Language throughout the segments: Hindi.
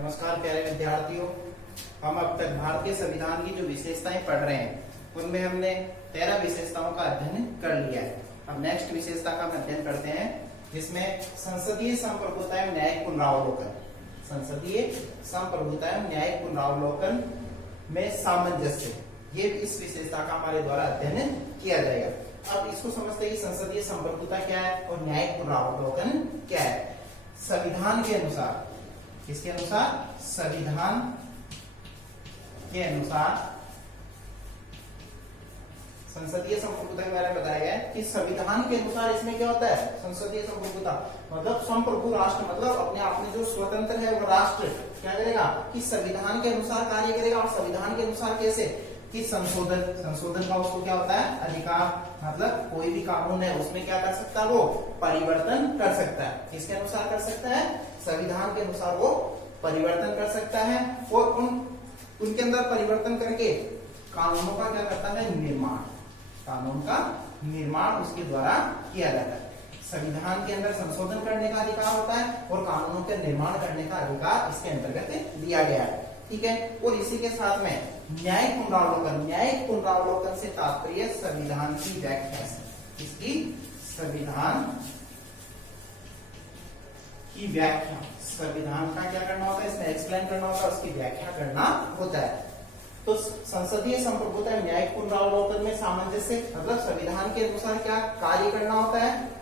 नमस्कार प्यारे विद्यार्थियों, हम अब तक भारतीय संविधान की जो विशेषताएं पढ़ रहे हैं उनमें हमने 13 विशेषताओं का अध्ययन कर लिया है। अब नेक्स्ट विशेषता का हम अध्ययन करते हैं जिसमें संसदीय संप्रभुता एवं न्यायिक पुनरावलोकन। संसदीय संप्रभुता एवं न्यायिक पुनरावलोकन में सामंजस्य, ये इस विशेषता का हमारे द्वारा अध्ययन किया जाएगा। अब इसको समझते हैं कि संसदीय संप्रभुता क्या है और न्यायिक पुनरावलोकन क्या है। संविधान के अनुसार, किसके अनुसार? संविधान के अनुसार संसदीय संप्रभुता के बारे में बताया गया है कि संविधान के अनुसार इसमें क्या होता है? संसदीय संप्रभुता मतलब संप्रभु राष्ट्र, मतलब अपने आप में जो स्वतंत्र है वो राष्ट्र क्या करेगा कि संविधान के अनुसार कार्य करेगा। और संविधान के अनुसार कैसे कि संशोधन का उसको क्या होता है? अधिकार, मतलब कोई भी कानून है उसमें क्या कर सकता है? वो परिवर्तन कर सकता है। किसके अनुसार कर सकता है? संविधान के अनुसार वो परिवर्तन कर सकता है और उनके अंदर परिवर्तन करके कानूनों का क्या करता है? निर्माण। कानून का निर्माण उसके द्वारा किया जाता है। संविधान के अंदर संशोधन करने का अधिकार होता है और कानूनों के निर्माण करने का अधिकार इसके अंतर्गत दिया गया है। ठीक है। और इसी के साथ में न्यायिक पुनरावलोकन, न्यायिक पुनरावलोकन से तात्पर्य संविधान की व्याख्या से। इसकी संविधान की व्याख्या, संविधान का क्या करना होता है? इसमें एक्सप्लेन करना होता है, उसकी व्याख्या करना होता है। तो संसदीय संप्रभुता एवं न्यायिक पुनरावलोकन में सामंजस्य मतलब संविधान के अनुसार क्या कार्य करना होता है?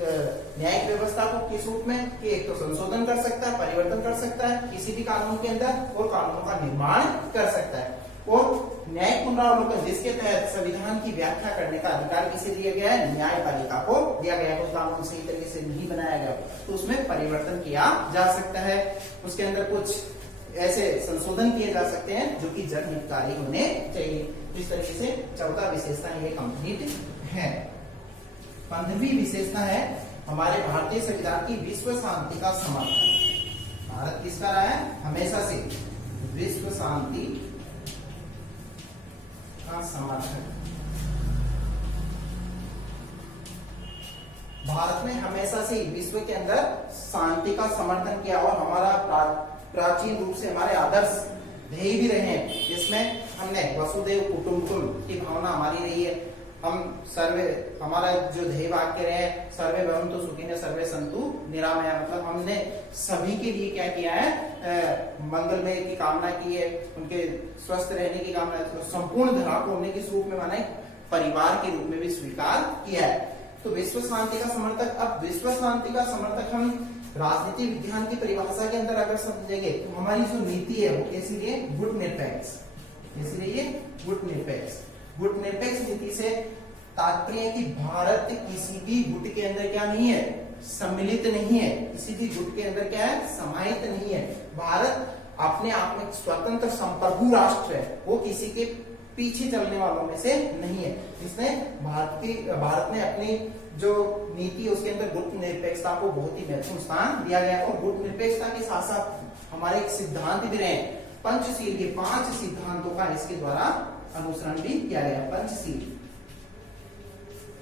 न्यायिक व्यवस्था को किस रूप में कि एक तो संशोधन कर सकता है, परिवर्तन कर सकता है किसी भी कानून के अंदर और कानूनों का निर्माण कर सकता है। और न्यायिक पुनरावलोकन जिसके तहत संविधान की व्याख्या करने का अधिकार किसे दिया गया है? न्यायपालिका को दिया गया है। कोई कानून सही तरीके से नहीं बनाया गया तो उसमें परिवर्तन किया जा सकता है, उसके अंदर कुछ ऐसे संशोधन किए जा सकते हैं जो कि जनहितकारी होने चाहिए। इस तरीके से 14 विशेषता ये कंप्लीट है। 15वीं विशेषता है हमारे भारतीय संविधान की विश्व शांति का समर्थन। भारत किसका रहा है? हमेशा से विश्व शांति का समर्थन। भारत ने हमेशा से विश्व के अंदर शांति का समर्थन किया और हमारा प्राचीन रूप से हमारे आदर्श ध्येय भी रहे हैं, जिसमें हमने वसुदेव कुटुंबकम की भावना हमारी रही है। हम सर्वे, हमारा जो ध्येय वाक्य रहे हैं सर्वे भवन्तु सुखिनः सर्वे सन्तु निरामया, मतलब हमने सभी के लिए क्या किया है? मंगलमय की कामना की है, उनके स्वस्थ रहने की कामना, तो संपूर्ण धरा को हमने किस रूप में माना है? परिवार के रूप में भी स्वीकार किया है। तो विश्व शांति का समर्थक, अब विश्व शांति का समर्थक हम राजनीति विज्ञान की परिभाषा के अंदर अगर समझेंगे तो हमारी जो नीति है वो कैसी रही है? गुट निरपेक्ष। कैसी रही है? गुट निरपेक्ष। गुट निरपेक्ष नीति से तात्पर्य है कि भारत किसी भी गुट के अंदर क्या नहीं है? सम्मिलित नहीं है, किसी भी गुट के अंदर क्या है? समाहित नहीं है। भारत अपने आप में स्वतंत्र संप्रभु राष्ट्र है, वो किसी के पीछे चलने वालों में से नहीं है। इसमें भारत ने अपनी जो नीति है उसके अंदर गुट निरपेक्षता को बहुत ही महत्वपूर्ण स्थान दिया गया है। और गुट निरपेक्षता के साथ साथ हमारे एक सिद्धांत भी रहे, पंचशील के 5 सिद्धांतों का इसके द्वारा अनुसरण भी किया गया।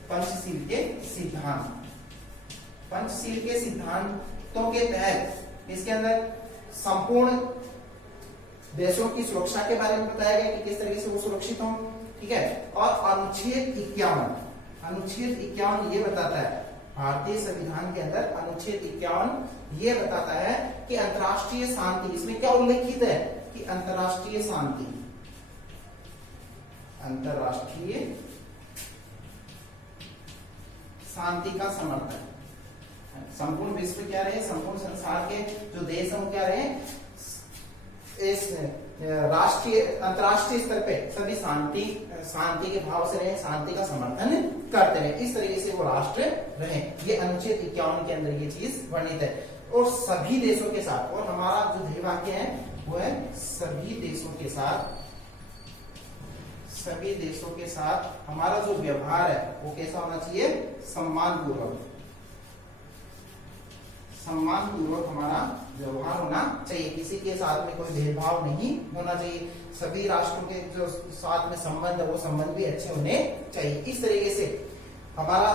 पंचशील के सिद्धांत, पंचशील के सिद्धांतों के तहत इसके अंदर संपूर्ण देशों की सुरक्षा के बारे में बताया गया कि किस तरीके से वो सुरक्षित हों। ठीक है। और अनुच्छेद 51, अनुच्छेद 51 ये बताता है, भारतीय संविधान के अंदर अनुच्छेद 51 ये बताता है कि अंतर्राष्ट्रीय शांति, इसमें क्या उल्लेखित है कि अंतर्राष्ट्रीय शांति, अंतर्राष्ट्रीय शांति का समर्थन। संपूर्ण विश्व क्या रहे? संपूर्ण संसार के जो देश हैं वो क्या रहे? इस राष्ट्रीय अंतर्राष्ट्रीय स्तर पे सभी शांति के भाव से रहे, शांति का समर्थन करते रहे, इस तरीके से वो राष्ट्र रहे। ये अनुच्छेद 51 के अंदर ये चीज वर्णित है। और सभी देशों के साथ, और हमारा जो ध्येय वाक्य है वो है सभी देशों के साथ, सभी देशों के साथ हमारा जो व्यवहार है वो कैसा होना चाहिए? सम्मान पूर्वक, सम्मान पूर्वक हमारा व्यवहार होना चाहिए। किसी के साथ में कोई भेदभाव नहीं होना चाहिए। सभी राष्ट्रों के जो साथ में संबंध है वो संबंध भी अच्छे होने चाहिए। इस तरीके से हमारा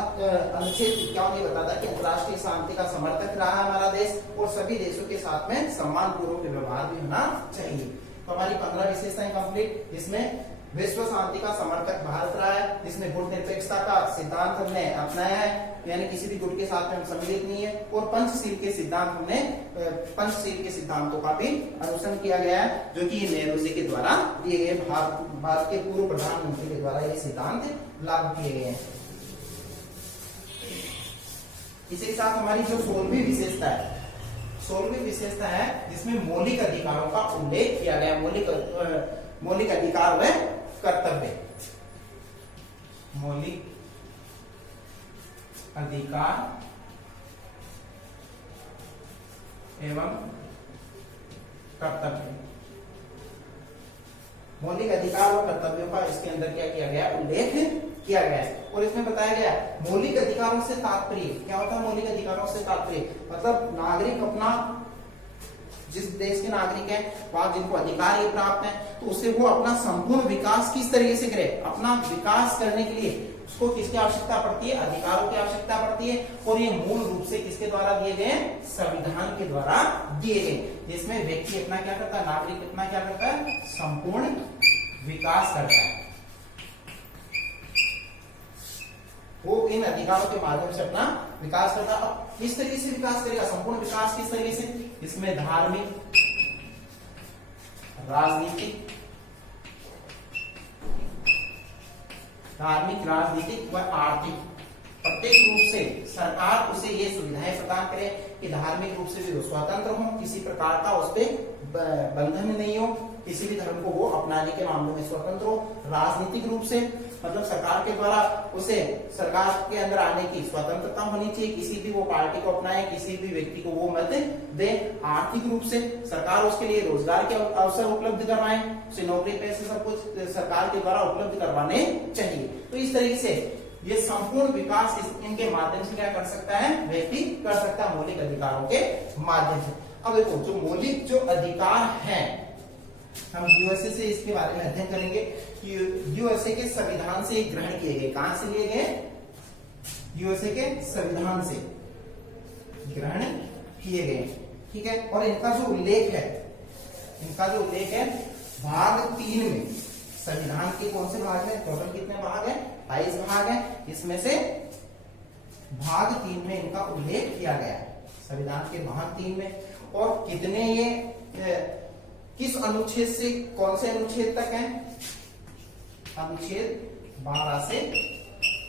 अनुच्छेद 51 ये बताता है कि अंतर्राष्ट्रीय शांति का समर्थक रहा है हमारा देश और सभी देशों के साथ में सम्मान पूर्वक व्यवहार भी होना चाहिए। तो हमारी 15 विशेषताएं कंप्लीट। इसमें विश्व शांति का समर्थक भारत रहा है, जिसमें गुट निरपेक्षता का सिद्धांत हमने अपनाया है, यानी किसी भी गुट के साथ में हम सम्मिलित नहीं है, और पंचशील के सिद्धांत हमने पंचशील के सिद्धांतों का भी अनुसरण किया गया है, जो कि नेहरू जी के द्वारा दिए गए, भारत के पूर्व प्रधानमंत्री के द्वारा ये सिद्धांत लागू किए गए हैं। इसी के साथ हमारी जो 16वीं विशेषता है, 16वीं विशेषता है जिसमें मौलिक अधिकारों का उल्लेख किया गया। मौलिक अधिकार व कर्तव्य, मौलिक अधिकार एवं कर्तव्य, मौलिक अधिकार और कर्तव्यों का इसके अंदर क्या किया गया, उल्लेख किया गया है। और इसमें बताया गया मौलिक अधिकारों से तात्पर्य क्या होता है। मौलिक अधिकारों से तात्पर्य मतलब नागरिक अपना, जिस देश के नागरिक हैं वहां जिनको अधिकार ये प्राप्त है, तो उससे वो अपना संपूर्ण विकास किस तरीके से करे। अपना विकास करने के लिए उसको किसकी आवश्यकता पड़ती है, अधिकारों की आवश्यकता पड़ती है, और ये मूल रूप से किसके द्वारा दिए गए, संविधान के द्वारा दिए गए, जिसमें व्यक्ति अपना क्या करता है, नागरिक अपना क्या करता है, संपूर्ण विकास करता है। वो इन अधिकारों के माध्यम से अपना विकास करता है। अब किस तरीके से विकास करेगा, संपूर्ण विकास किस तरीके से, इसमें धार्मिक, राजनीतिक व आर्थिक प्रत्येक रूप से सरकार उसे ये सुविधाएं प्रदान करे कि धार्मिक रूप से भी वो स्वतंत्र हो, किसी प्रकार का उस पर बंधन नहीं हो, किसी भी धर्म को वो अपनाने के मामले में स्वतंत्र हो। राजनीतिक रूप से मतलब सरकार के द्वारा उसे सरकार के अंदर आने की स्वतंत्रता होनी चाहिए, किसी भी वो पार्टी को अपनाए, किसी भी व्यक्ति को वो मत दे। आर्थिक रूप से सरकार उसके लिए रोजगार के अवसर उपलब्ध करवाए, उसे नौकरी पैसे सब कुछ सरकार के द्वारा उपलब्ध करवाने चाहिए। तो इस तरीके से ये संपूर्ण विकास इनके माध्यम से क्या कर सकता है, व्यक्ति कर सकता है, मौलिक अधिकारों के माध्यम से। अब देखो जो मौलिक जो अधिकार है, हम यूएसए से इसके बारे में अध्ययन करेंगे कि यूएसए के संविधान से ग्रहण किए गए। कहां से लिए गए, यूएसए के संविधान से ग्रहण किए गए, ठीक है। और इनका जो उल्लेख है भाग 3 में, संविधान के कौन से भाग में, टोटल कितने भाग है, 22 भाग है, इसमें से भाग 3 में इनका उल्लेख किया गया है, संविधान के भाग 3 में। और कितने ये किस अनुच्छेद से कौन से अनुच्छेद तक है, अनुच्छेद 12 से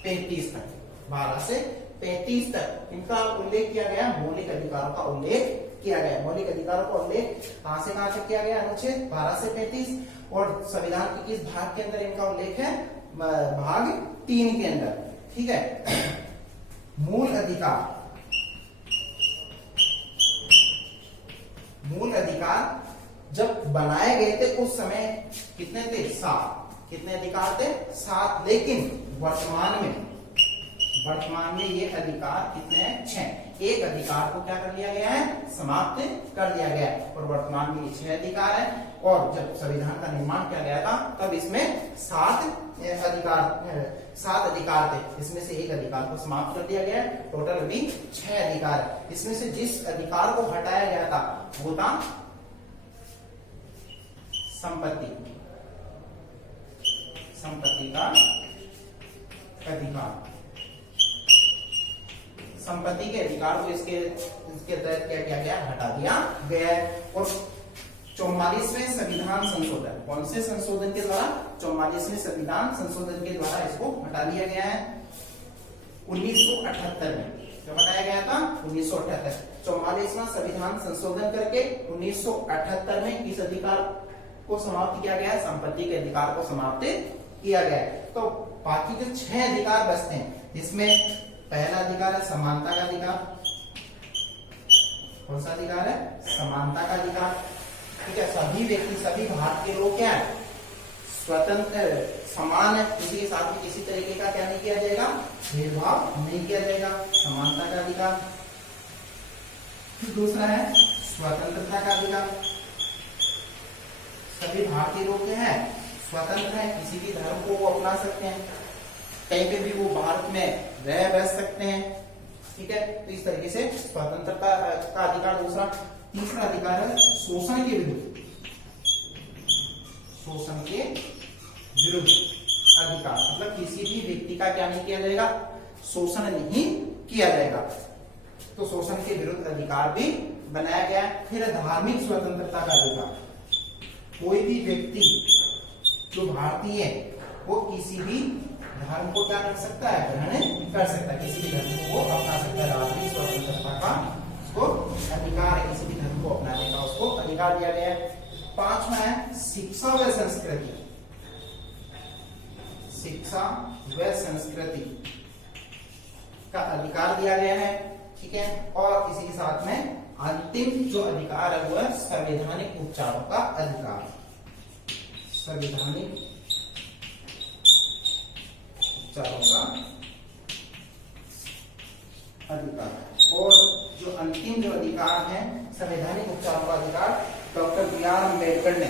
35 तक, 12 से 35 तक इनका उल्लेख किया गया, मौलिक अधिकारों का उल्लेख किया गया। मौलिक अधिकारों का उल्लेख कहां से कहां तक किया गया, अनुच्छेद 12 से 35। और संविधान के किस भाग के अंदर इनका उल्लेख है, भाग 3 के अंदर, ठीक है। मूल अधिकार जब बनाए गए थे उस समय कितने थे, 7। कितने अधिकार थे, 7। लेकिन वर्तमान में ये अधिकार कितने हैं, 6। एक अधिकार को क्या कर लिया गया है, समाप्त कर दिया गया है, और वर्तमान में ये 6 अधिकार है। और जब संविधान का निर्माण किया गया था तब इसमें 7 अधिकार थे, इसमें से एक अधिकार को समाप्त कर दिया गया है, टोटल अभी 6 अधिकार है। इसमें से जिस अधिकार को हटाया गया था वो था संपत्ति का अधिकार। संपत्ति के अधिकार को इसके तहत क्या किया गया, हटा दिया गया है। और 44वें संविधान संशोधन, कौन से संशोधन के द्वारा, 44वें संविधान संशोधन के द्वारा इसको हटा दिया गया है 1978 में। जो हटाया गया था 1978, 44वां संविधान संशोधन करके 1978 में इस अधिकार को समाप्त किया गया, संपत्ति के अधिकार को समाप्त किया गया। तो बाकी जो 6 अधिकार बचते हैं, जिसमें पहला अधिकार है समानता का अधिकार। कौन सा अधिकार है, समानता का अधिकार, ठीक है। सभी व्यक्ति, सभी भारतीय लोग क्या है, स्वतंत्र समान है, किसी के साथ भी किसी तरीके का क्या नहीं किया जाएगा, भेदभाव नहीं किया जाएगा, समानता का अधिकार। फिर दूसरा है स्वतंत्रता का अधिकार, सभी भारतीय लोग क्या है, स्वतंत्र है, किसी भी धर्म को वो अपना सकते हैं। कहीं पे भी वो भारत में रह सकते हैं। ठीक है, तो इस तरीके से स्वतंत्रता का अधिकार। दूसरा, तीसरा अधिकार है शोषण के विरुद्ध, शोषण के विरुद्ध अधिकार। मतलब किसी भी व्यक्ति का क्या नहीं किया जाएगा, शोषण नहीं किया जाएगा। तो शोषण के विरुद्ध अधिकार भी बनाया गया। फिर धार्मिक स्वतंत्रता का अधिकार। कोई भी व्यक्ति जो भारतीय है वो किसी भी धर्म को क्या कर सकता है, ग्रहण कर सकता है, किसी भी धर्म को अपना सकता है। धार्मिक स्वतंत्रता का उसको अधिकार है, किसी भी धर्म को अपनाने का उसको अधिकार दिया गया है। पांचवा है शिक्षा व संस्कृति, शिक्षा व संस्कृति का अधिकार दिया गया है। ठीक है, और इसी के साथ में अंतिम जो अधिकार है वो है संवैधानिक उपचारों का अधिकार, संवैधानिक उपचारों का अधिकार। और जो अंतिम जो अधिकार है संवैधानिक उपचारों का अधिकार, डॉक्टर बी आर अम्बेडकर ने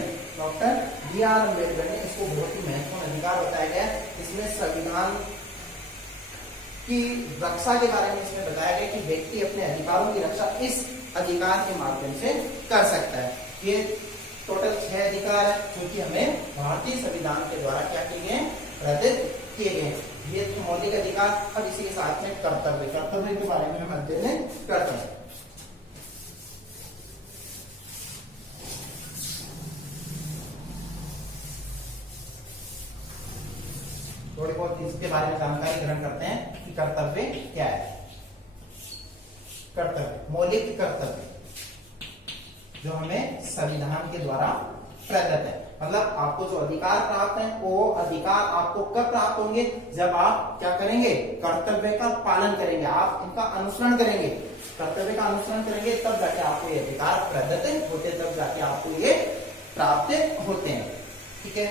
इसको बहुत ही महत्वपूर्ण अधिकार बताया गया। इसमें संविधान की रक्षा के बारे में इसमें बताया गया कि व्यक्ति अपने अधिकारों की रक्षा इस अधिकार के माध्यम से कर सकता है। ये टोटल 6 अधिकार है जो कि हमें भारतीय संविधान के द्वारा क्या किए गए, प्रदत्त किए गए। ये तो मौलिक अधिकार। अब इसी के साथ में कर्तव्य के बारे में हम अध्ययन करते हैं। थोड़ी बहुत इसके बारे में जानकारी ग्रहण करते हैं कि कर्तव्य क्या है। कर्तव्य, मौलिक कर्तव्य जो हमें संविधान के द्वारा प्रदत्त है। मतलब आपको जो अधिकार प्राप्त है वो अधिकार आपको कब प्राप्त होंगे, जब आप क्या करेंगे, कर्तव्य का पालन करेंगे, आप इनका अनुसरण करेंगे, कर्तव्य का अनुसरण करेंगे, तब जाके आपको ये अधिकार प्रदत्त होते, तब जाके आपको ये प्राप्त होते हैं। ठीक है,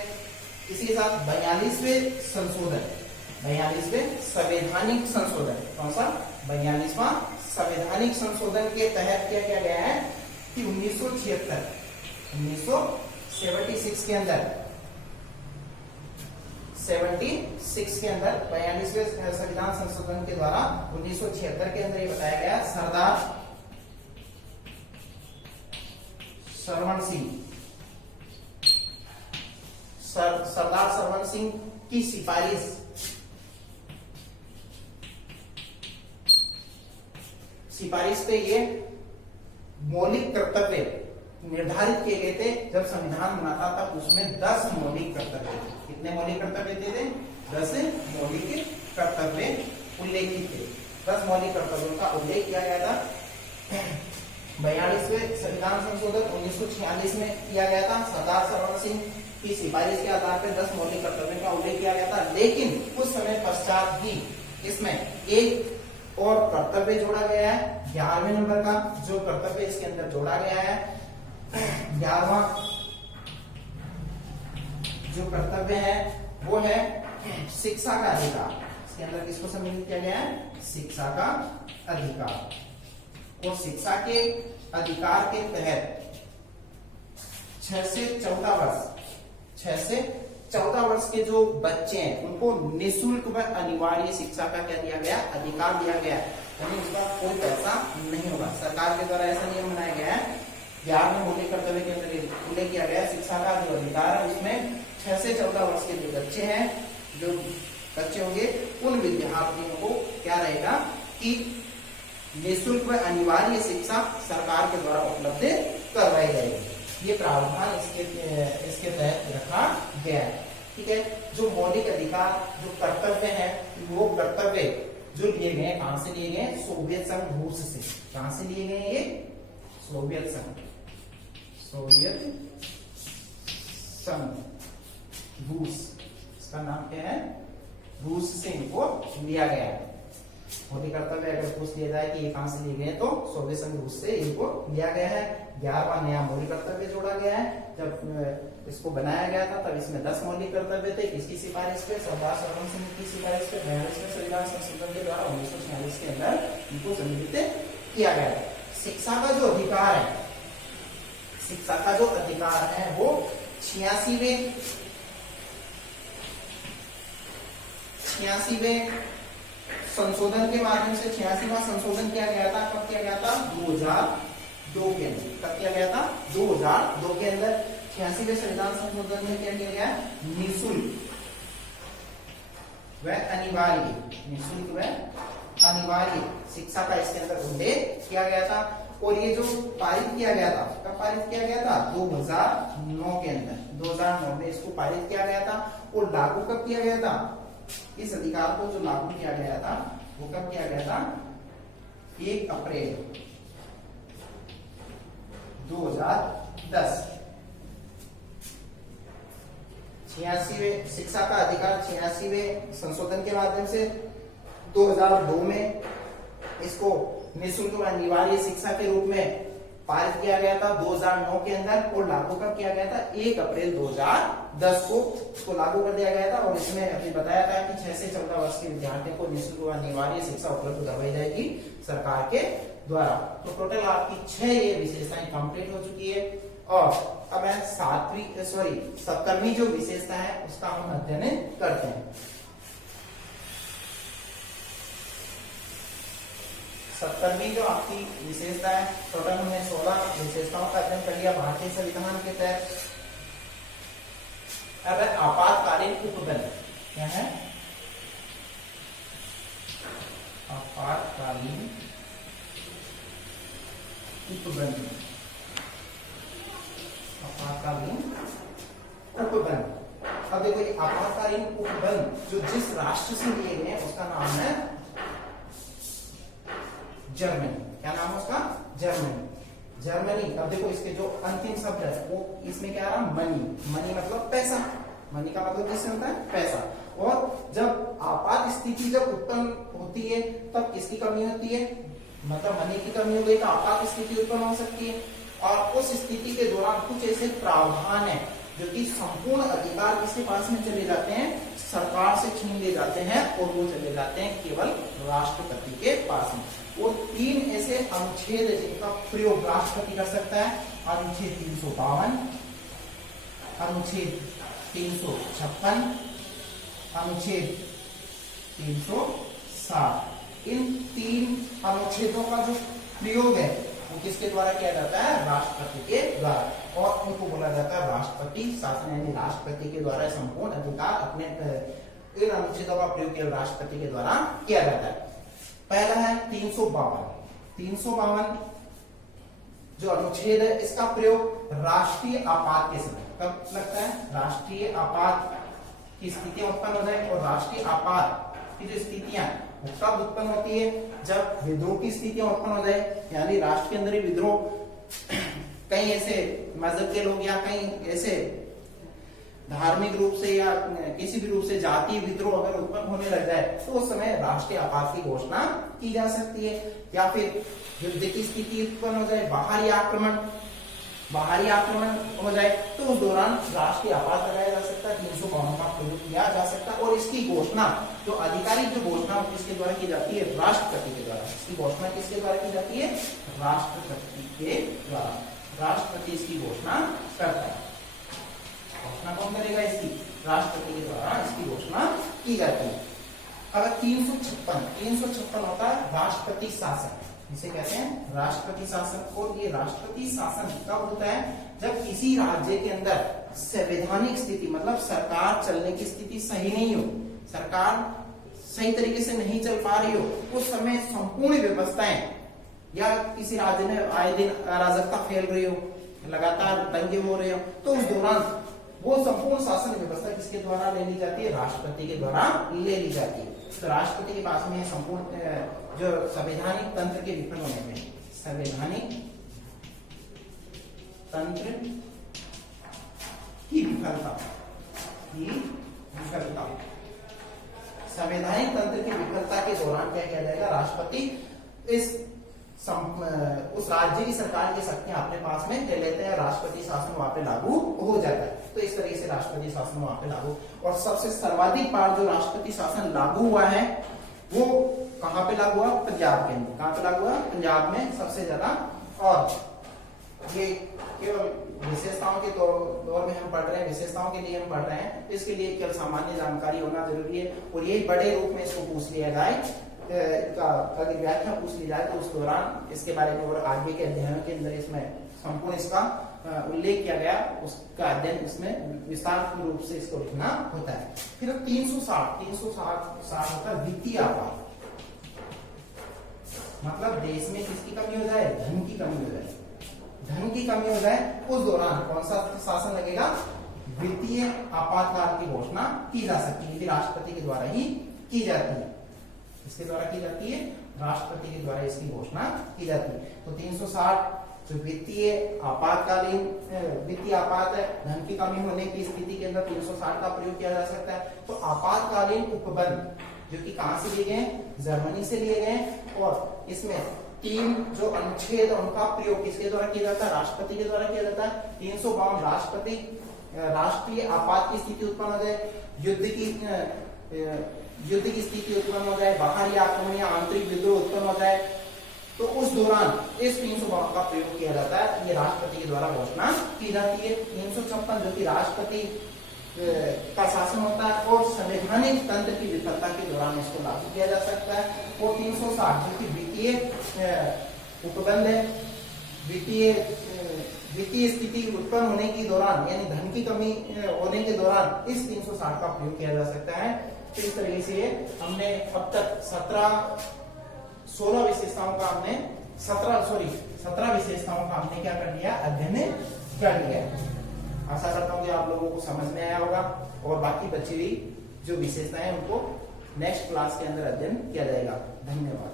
इसी के साथ 42वें संशोधन, 42वें संवैधानिक संशोधन, कौन सा, 42वां संवैधानिक संशोधन के तहत क्या किया गया है कि 1976 के अंदर 76 के अंदर 42वें संविधान संशोधन के द्वारा 1976 के अंदर ये बताया गया, सरदार सरवण सिंह की सिफारिश पे ये मौलिक कर्तव्य निर्धारित किए गए थे। जब संविधान बना था तब उसमें 10 मौलिक कर्तव्य थे। कितने मौलिक कर्तव्य थे? 10 मौलिक कर्तव्य उल्लेखित थे। 10 मौलिक कर्तव्यों का उल्लेख किया गया था। 42वें संविधान संशोधन 1946 में किया गया था। सरदार सरवण सिंह की सिफारिश के आधार पर 10 मौलिक कर्तव्यों का उल्लेख किया गया था। लेकिन कुछ समय पश्चात ही इसमें एक और कर्तव्य जोड़ा गया है। 11वें नंबर का जो कर्तव्य इसके अंदर जोड़ा गया है, 11वां जो कर्तव्य है वो है शिक्षा का अधिकार। इसके अंदर किसको सम्मिलित किया गया है? शिक्षा का अधिकार। और शिक्षा के अधिकार के तहत 6 से 14 वर्ष के जो बच्चे हैं उनको निःशुल्क व अनिवार्य शिक्षा का क्या दिया गया? अधिकार दिया गया है। यानी उसका कोई पैसा नहीं होगा। सरकार के द्वारा ऐसा नियम बनाया गया है। 11वें मौलिक कर्तव्य के अंदर उल्लेख किया गया शिक्षा का जो अधिकार है उसमें 6 से 14 वर्ष के जो बच्चे हैं, जो बच्चे होंगे, उन विद्यार्थियों को क्या रहेगा कि निःशुल्क व अनिवार्य शिक्षा सरकार के द्वारा उपलब्ध करवाई जाएगी। ये प्रावधान इसके तहत रखा गया है। ठीक है, जो मौलिक अधिकार जो कर्तव्य है वो कर्तव्य जो लिए गए कहां से लिए गए? सोवियत संघ रूस से। कहां से लिए गए? ये सोवियत संघ रूस, इसका नाम क्या है? रूस से इनको लिया गया है। मौलिक कर्तव्य अगर पूछ लिया जाए कि ये कहां से लिए गए तो सोवियत संघ रूस से इनको लिया गया है। 11वां नया मौलिक कर्तव्य जोड़ा गया है। जब इसको बनाया गया था तब इसमें 10 मौलिक कर्तव्य थे। किसकी सिफारिश पे? सरदार सरवण सिंह की सिफारिश पे 42वें संविधान संशोधन के द्वारा 1946 के अंदर इनको सम्मिलित किया गया है। शिक्षा का जो अधिकार है, शिक्षा का जो अधिकार है वो 86वें 86वें संशोधन के माध्यम से 86वां संशोधन किया गया था। कब किया गया था? 2002 के अंदर। कब किया गया था? 2002 के अंदर 86वें संविधान संशोधन में क्या किया गया? निःशुल्क व अनिवार्य, निःशुल्क व अनिवार्य शिक्षा का इसके अंदर उल्लेख किया गया था। और ये जो पारित किया गया था, कब पारित किया गया था? 2009 के अंदर, 2009 में इसको पारित किया गया था। और लागू कब किया गया था? इस अधिकार को जो लागू किया गया था वो कब किया गया था? 1 अप्रैल 2010। 86वें शिक्षा का अधिकार 86वें संशोधन के माध्यम से 2002 में इसको निःशुल्क व अनिवार्य शिक्षा के रूप में पारित किया गया था 2009 के अंदर। और लागू कब किया गया था? 1 अप्रैल 2010 को इसको लागू कर दिया गया था। और इसमें अभी बताया था कि 6 से 14 वर्ष के विद्यार्थियों को निःशुल्क व अनिवार्य शिक्षा उपलब्ध करवाई जाएगी सरकार के द्वारा। तो टोटल आपकी 6 ये विशेषताएं कंप्लीट हो चुकी है। और अब मैं 17वीं जो विशेषता है उसका हम अध्ययन करते हैं। 17वीं जो आपकी विशेषता है, टोटल हमने 16 विशेषताओं का अध्ययन कर लिया भारतीय संविधान के तहत। अब आपातकालीन उपबंध क्या है? आपातकालीन उपबंध, आपातकालीन उपबंध। अब देखो ये आपातकालीन उपबंध जो जिस राष्ट्र से लिए गए हैं उसका नाम है जर्मनी। क्या नाम है उसका? जर्मनी। जर्मनी। अब देखो इसके जो अंतिम शब्द है वो इसमें क्या आ रहा? मनी। मनी मतलब पैसा। मनी का मतलब किससे होता है? पैसा। और जब आपात स्थिति जब उत्पन्न होती है तब किसकी कमी होती है? मतलब मनी की कमी हो गई तो आपात स्थिति उत्पन्न हो सकती है। और उस स्थिति के दौरान कुछ ऐसे प्रावधान है जो कि संपूर्ण अधिकार किसके पास में चले जाते हैं? सरकार से छीन ले जाते हैं और वो चले जाते हैं केवल राष्ट्रपति के पास में। और 3 ऐसे अनुच्छेद जिनका प्रयोग राष्ट्रपति कर सकता है। अनुच्छेद 352, अनुच्छेद 356, अनुच्छेद 360। इन 3 अनुच्छेदों का जो प्रयोग है वो किसके द्वारा किया जाता है? राष्ट्रपति के द्वारा। और उनको बोला जाता है राष्ट्रपति शासन, यानी राष्ट्रपति के द्वारा संपूर्ण अधिकार अपने इन अनुच्छेदों का प्रयोग केवल राष्ट्रपति के द्वारा किया जाता है। पहला है 352। 352 जो अनुच्छेद है इसका प्रयोग राष्ट्रीय आपात के समय कब लगता है? राष्ट्रीय आपात की स्थितियां उत्पन्न हो जाए। और राष्ट्रीय आपात की जो स्थितियां कब उत्पन्न होती है? जब विद्रोह की स्थितियां उत्पन्न हो जाए, यानी राष्ट्र के अंदर ही विद्रोह, कई ऐसे मजहब के लोग या कई ऐसे धार्मिक रूप से या किसी भी रूप से जातीय विद्रोह अगर उत्पन्न होने लग जाए तो उस समय राष्ट्रीय आपात की घोषणा की जा सकती है। या फिर युद्ध की स्थिति उत्पन्न हो जाए, बाहरी आक्रमण हो जाए तो उस दौरान राष्ट्रीय आपात लगाया जा सकता है। 352 का प्रयोग किया जा सकता है। और इसकी घोषणा जो आधिकारिक जो घोषणा किसके द्वारा की जाती है? राष्ट्रपति के द्वारा। इसकी घोषणा किसके द्वारा की जाती है? राष्ट्रपति के द्वारा। राष्ट्रपति इसकी घोषणा करता है। घोषणा कौन करेगा इसकी? राष्ट्रपति के द्वारा इसकी घोषणा की जाती है। अगर 356 होता है राष्ट्रपति शासन, इसे कहते हैं राष्ट्रपति शासन। और ये राष्ट्रपति शासन कब होता है? जब किसी राज्य के अंदर संवैधानिक स्थिति मतलब सरकार चलने की स्थिति सही नहीं हो, सरकार सही तरीके से नहीं चल पा रही हो, उस समय संपूर्ण व्यवस्थाएं या किसी राज्य में आए दिन अराजकता फैल रही हो, लगातार दंगे हो रहे हो, तो उस दौरान वो संपूर्ण शासन व्यवस्था किसके द्वारा ले ली जाती है? राष्ट्रपति के द्वारा ले ली जाती है। तो राष्ट्रपति के पास में संपूर्ण जो संवैधानिक तंत्र के विफल होने में, संवैधानिक तंत्र की विफलता, संवैधानिक तंत्र की विफलता के दौरान क्या किया जाएगा? राष्ट्रपति उस राज्य की सरकार की शक्तियां अपने पास में ले लेते हैं, राष्ट्रपति शासन वहां पे लागू हो जाता है। तो इस तरीके से राष्ट्रपति शासन वहां पे लागू। और सबसे सर्वाधिक बार जो राष्ट्रपति शासन लागू हुआ है वो कहां पे लागू हुआ? पंजाब के अंदर। कहां पे लागू हुआ? पंजाब में सबसे ज्यादा। और ये केवल विशेषताओं के दौर में हम पढ़ रहे हैं, विशेषताओं के लिए हम पढ़ रहे हैं, इसके लिए केवल सामान्य जानकारी होना जरूरी है और यही बड़े रूप में इसको पूछ लिया जाए, अगर व्याख्या पूछ ली जाए तो उस दौरान इसके बारे में और आगे के अध्ययनों के अंदर इसमें संपूर्ण इसका उल्लेख किया गया, उसका अध्ययन इसमें विस्तार रूप से इसको लिखना होता है। फिर 360 होता है वित्तीय आपात, मतलब देश में किसकी कमी हो जाए, धन की कमी हो जाए, धन की कमी हो जाए, उस दौरान कौन सा शासन लगेगा, वित्तीय आपातकाल की घोषणा की जा सकती है, राष्ट्रपति के द्वारा ही की जाती है, इसके द्वारा की जाती है, राष्ट्रपति के द्वारा इसकी घोषणा की जाती है। तो 360 जो वित्तीय आपातकालीन वित्तीय आपात है, धन की कमी होने की स्थिति के अंदर 360 का प्रयोग किया जा सकता है। तो आपातकालीन उपबंध जो कि कहां से लिए गए, जर्मनी से लिए गए, और इसमें 3 जो अनुच्छेद उनका प्रयोग किसके द्वारा किया जाता है, राष्ट्रपति के द्वारा किया जाता है। 352 राष्ट्रपति राष्ट्रीय आपात की स्थिति उत्पन्न हो जाए, युद्ध की स्थिति उत्पन्न हो जाए, बाहरी आक्रमण या आंतरिक विद्रोह उत्पन्न हो जाए, तो उस दौरान इस 352 का प्रयोग किया जाता है, ये राष्ट्रपति के द्वारा घोषणा की जाती है। 356 जो कि राष्ट्रपति का शासन होता है और संवैधानिक तंत्र की विफलता के दौरान इसको लागू किया जा सकता है। और 360 जो कि वित्तीय उपबंध है, वित्तीय स्थिति उत्पन्न होने के दौरान यानी धन की कमी होने के दौरान इस 360 का प्रयोग किया जा सकता है। तो इस तरीके से हमने अब तक 16 विशेषताओं का हमने 17 विशेषताओं का हमने क्या कर लिया, अध्ययन कर लिया। आशा करता हूँ कि आप लोगों को समझ में आया होगा और बाकी बची हुई जो विशेषताएं उनको नेक्स्ट क्लास के अंदर अध्ययन किया जाएगा। धन्यवाद।